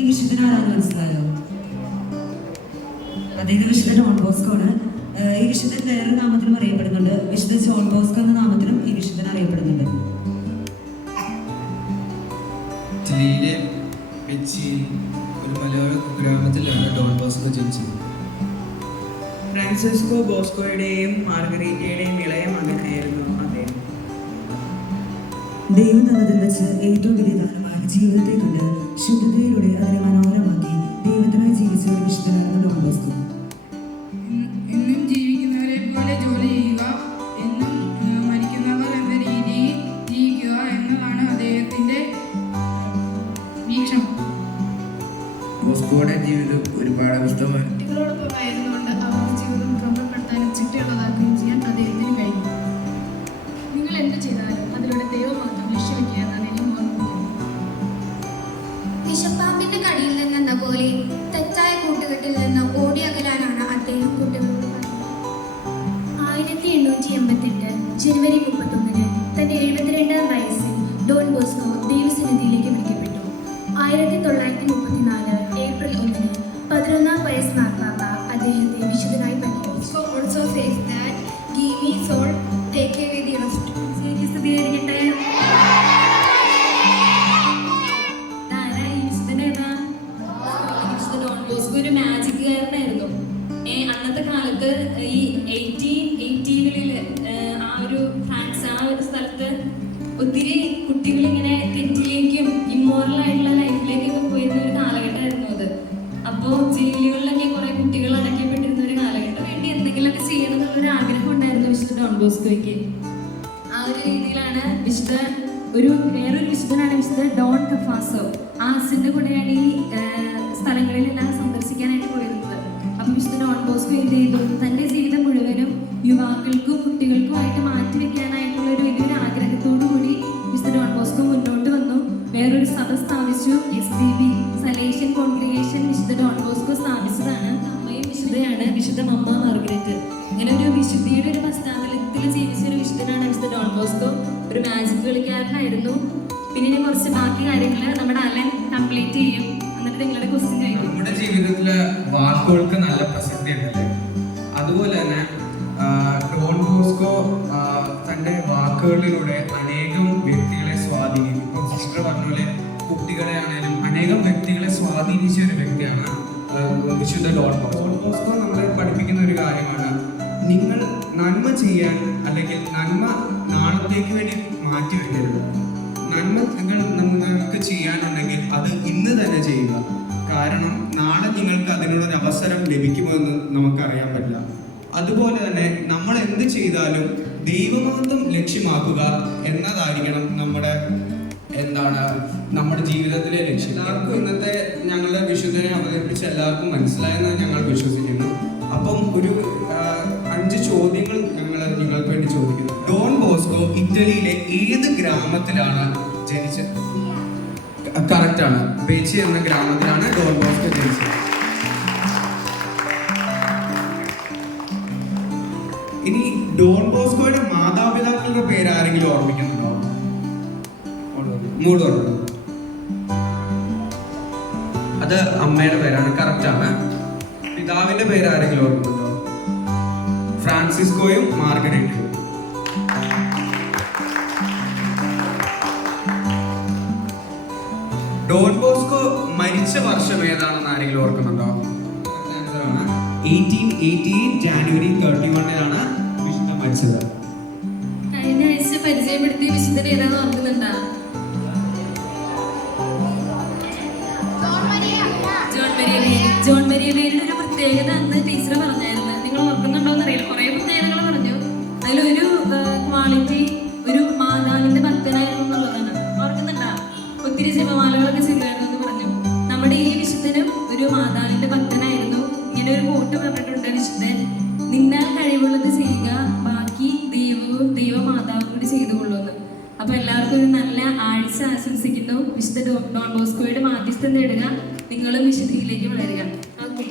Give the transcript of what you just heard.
ഈ വിശുദ്ധനാണെന്ന് മനസ്സിലായോ? അദ്ദേഹം വിശുദ്ധ ഡോൺ ബോസ്കോ ആണ്. ഈ വിശുദ്ധൻ വേറൊരു നാമത്തിലും അറിയപ്പെടുന്നുണ്ട്. വിശുദ്ധ ജോൺ ബോസ്കോ എന്ന നാമത്തിലും ഈ വിശുദ്ധൻ അറിയപ്പെടുന്നുണ്ട്. ഇറ്റലിയിലെ വെച്ച് ഒരു മലയാള ഗ്രാമത്തിലാണ് ഡോൺ ബോസ്കോ ജനിച്ചത്. ഫ്രാൻസിസ്കോ ബോസ്കോയുടെയും മാർഗരീറ്റയുടെയും ഇളയ മകനായിരുന്നു അദ്ദേഹം. ദൈവം തന്നതിൽ വെച്ച് ഏറ്റവും വലിയ ദാനമാണ് ജീവിതത്തെ കണ്ട് ശുദ്ധതയിലൂടെ അതിനെ മനോഹരമാക്കി ദൈവത്തിനായി ജീവിച്ച ഒരു വിശുദ്ധനാണ് ഡോൺ ബോസ്കോ. എന്നും ജീവിക്കുന്നവരെ പോലെ ജോലി ചെയ്യുക, എന്നും മരിക്കുന്നവർ എന്ന രീതിയിൽ ജീവിക്കുക എന്നതാണ് അദ്ദേഹത്തിന്റെ വീക്ഷണം. ബോസ്കോയുടെ ജീവിതം ഒരു പാഠപുസ്തകമാണ്. കുട്ടികളോടൊപ്പം ആയതുകൊണ്ട് അവരുടെ ജീവിതം ക്രമപ്പെടുത്താനും ചിട്ടയുള്ളതാക്കുകയും ചെയ്യാൻ അദ്ദേഹത്തിന് കഴിഞ്ഞു. നിങ്ങൾ എന്ത് ചെയ്താലും അതിലൂടെ ദൈവം മാത്രം ലക്ഷ്യവെക്കുക എന്നാണ് എനിക്ക് ഓർമ്മിക്കുന്നത്. വിഷപ്പാമ്പിന്റെ കടിയിൽ നിന്നെന്ന പോലെ തെറ്റായ കൂട്ടുകെട്ടിൽ നിന്ന് ഓടിയകലാനാണ് അദ്ദേഹം കുട്ടികളോട് പറഞ്ഞത്. 1888 ജനുവരി 31 തന്റെ 72-ാം വയസ്സിൽ ഡോൺ ബോസ്കോ ദൈവസന്നിധിയിലേക്ക് വിളിക്കപ്പെട്ടു. 1934 ഏപ്രിൽ 1 11-ാം വയസ്സ് മാർപ്പാപ്പ അദ്ദേഹത്തെ വിശുദ്ധനായി പ്രഖ്യാപിച്ചു. Also says that give me soul take away the rest. സ്ഥിരീകരിക്കട്ടെ. ഡോൺ ബോസ്കോ ഒരു മാജിക്കുകാരനായിരുന്നു. അന്നത്തെ കാലത്ത് ഈ 1880-കളിൽ ആ ഒരു ഫ്രാൻസ് ആ ഒരു സ്ഥലത്ത് ഒത്തിരി കുട്ടികൾ ഇങ്ങനെ തെറ്റിലേക്കും ഇമ്മോറലായിട്ടുള്ള ലൈഫിലേക്കൊക്കെ പോയിരുന്ന ഒരു കാലഘട്ടമായിരുന്നു അത്. അപ്പോൾ ജയിലുകളിലൊക്കെ കുറെ കുട്ടികൾ അടയ്ക്കപ്പെട്ടിരുന്ന ഒരു കാലഘട്ടം. വേണ്ടി എന്തെങ്കിലുമൊക്കെ ചെയ്യണം എന്നുള്ളൊരു ആഗ്രഹം ഉണ്ടായിരുന്നു വിശുദ്ധ ഡോൺ ബോസ്കോയ്ക്ക്. ആ ഒരു രീതിയിലാണ് വേറൊരു വിശുദ്ധനാണ് വിശുദ്ധ ഡോൺ കഫാസോ. ആ അച്ഛൻ്റെ കൂടെയാണ് ഈ സ്ഥലങ്ങളിലെല്ലാം സന്ദർശിക്കാനായിട്ട് പോയിരുന്നത്. അപ്പം വിശുദ്ധ ഡോൺ ബോസ്കോ എന്ത് ചെയ്തു? തൻ്റെ ജീവിതം മുഴുവനും യുവാക്കൾക്കും കുട്ടികൾക്കുമായിട്ട് മാറ്റിവെക്കാനായിട്ടുള്ള ഒരു വലിയൊരു ആഗ്രഹത്തോടു കൂടി വിശുദ്ധ ഡോൺ ബോസ്കോ മുന്നോട്ട് വന്നു. വേറൊരു സഭ സ്ഥാപിച്ചു. SDB സലേഷ്യൻ കോൺഗ്രിഗേഷൻ വിശുദ്ധ ഡോൺ ബോസ്കോ സ്ഥാപിച്ചതാണ്. അമ്മയും വിശുദ്ധയാണ്, വിശുദ്ധ മമ്മ മാർഗരറ്റ്. ഇങ്ങനെ ഒരു വിശുദ്ധിയുടെ ഒരു പശ്ചാത്തലത്തിൽ ജീവിച്ച ഒരു വിശുദ്ധനാണ് വിശുദ്ധ ഡോൺ ബോസ്കോ. ഒരു മാജിക് കളിക്കാരനായിരുന്നു. പിന്നെ കുറച്ച് ബാക്കി കാര്യങ്ങൾ നമ്മുടെ അലൻ കംപ്ലീറ്റ് ചെയ്യും. എന്നിട്ട് നിങ്ങളുടെ ക്വസ്റ്റ്യൻ കഴിയും. നമ്മുടെ ജീവിതത്തിലെ വാക്കുകൾക്ക് നല്ല പ്രസക്തി ഉണ്ടല്ലേ? അതുപോലെ തന്നെ ഡോൺ ബോസ്കോ തൻ്റെ വാക്കുകളിലൂടെ അനേകം വ്യക്തികളെ സ്വാധീനിക്കും. ഇപ്പോൾ സിസ്റ്റർ പറഞ്ഞ പോലെ കുട്ടികളെ ആണെങ്കിലും അനേകം വ്യക്തികളെ സ്വാധീനിച്ച ഒരു വ്യക്തിയാണ് വിശുദ്ധ ഡോൺ ബോസ്കോ. ഡോൺ ബോസ്കോ നമ്മളെ പഠിപ്പിക്കുന്ന ഒരു കാര്യമാണ്, നിങ്ങൾ നന്മ ചെയ്യാൻ അല്ലെങ്കിൽ നന്മ നാളത്തേക്ക് വേണ്ടി മാറ്റി വെക്കരുത്. നന്മ നിങ്ങൾക്ക് ചെയ്യാനുണ്ടെങ്കിൽ അത് ഇന്ന് തന്നെ ചെയ്യുക. കാരണം നാളെ നിങ്ങൾക്ക് അതിനുള്ളൊരു അവസരം ലഭിക്കുമോ എന്ന് നമുക്കറിയാൻ പറ്റില്ല. അതുപോലെ തന്നെ നമ്മൾ എന്ത് ചെയ്താലും ദൈവമഹത്വം ലക്ഷ്യമാക്കുക എന്നതായിരിക്കണം നമ്മുടെ ജീവിതത്തിലെ ലക്ഷ്യം. എല്ലാവർക്കും ഇന്നത്തെ ഞങ്ങളുടെ വിശുദ്ധനെ അവതരിപ്പിച്ച് എല്ലാവർക്കും മനസ്സിലായെന്ന് ഞങ്ങൾ വിശ്വസിക്കുന്നു. അപ്പം ഒരു 5 ചോദ്യങ്ങൾ ഞങ്ങൾ നിങ്ങൾക്ക് വേണ്ടി ചോദിക്കുന്നു. ഡോൺ ബോസ്കോ ഇറ്റലിയിലെ ഏത് ഗ്രാമത്തിലാണ് ജനിച്ചത്? കറക്റ്റ് ആണ്, ബേച്ചി എന്ന ഗ്രാമത്തിലാണ് ഡോൺ ബോസ്കോ ജനിച്ചത്. ഇനി ഡോൺ ബോസ്കോയുടെ മാതാപിതാക്കളുടെ പേര് ആരെങ്കിലും ഓർമ്മിക്കുന്നുണ്ടോ? മൂടോർമ്മ. അത് അമ്മയുടെ പേരാണ്, കറക്റ്റ് ആണ്. പിതാവിന്റെ പേര് ആരെങ്കിലും ഓർക്കുന്നുണ്ടോ? ഫ്രാൻസിസ്കോയും മാർഗരറ്റും. ഡോൺ ബോസ്കോ മരിച്ച വർഷം ഏതാണെന്ന് ആരെങ്കിലും ഓർക്കുന്നുണ്ടോ? 1888 ജാനുവരി 31 വിശുദ്ധ മരിച്ചത്. കഴിഞ്ഞ ആഴ്ച പരിചയപ്പെടുത്തിയ വിശുദ്ധൻ ഏതാന്ന് ഓർക്കുന്നുണ്ടോ? ജോൺ മരിയ മേരിയുടെ ഒരു പ്രത്യേകത അന്ന് ടീച്ചർ പറഞ്ഞായിരുന്നു. നിങ്ങൾ ഓർക്കുന്നുണ്ടോന്ന് അറിയില്ല. കുറെ പ്രത്യേകതകൾ പറഞ്ഞു. അതിലൊരു ക്വാളിറ്റി ഒരു മാതാവിന്റെ ഭക്തനായിരുന്നു എന്നുള്ളതാണ്. ഓർക്കുന്നുണ്ടോ? ഒത്തിരി ജപമാലകളൊക്കെ ചെയ്യുമായിരുന്നു എന്ന് പറഞ്ഞു. നമ്മുടെ ഈ വിശുദ്ധനും ഒരു മാതാവിന്റെ ഭക്തനായിരുന്നു. ഇങ്ങനെ ഒരു കോട്ട് പറഞ്ഞിട്ടുണ്ട് വിശുദ്ധൻ: നിന്നാൽ കഴിവുള്ളത് ചെയ്യുക, ബാക്കി ദൈവവും ദൈവമാതാവും കൂടി ചെയ്തുകൊള്ളുമെന്ന്. അപ്പൊ എല്ലാവർക്കും ഒരു നല്ല ആഴ്ച ആശംസിക്കുന്നു. വിശുദ്ധ ഡോൺ ബോസ്കോയുടെ മാധ്യസ്ഥം നേടുക. നിങ്ങളും വിശുദ്ധിയിലേക്ക് വളരുക. ഓക്കെ.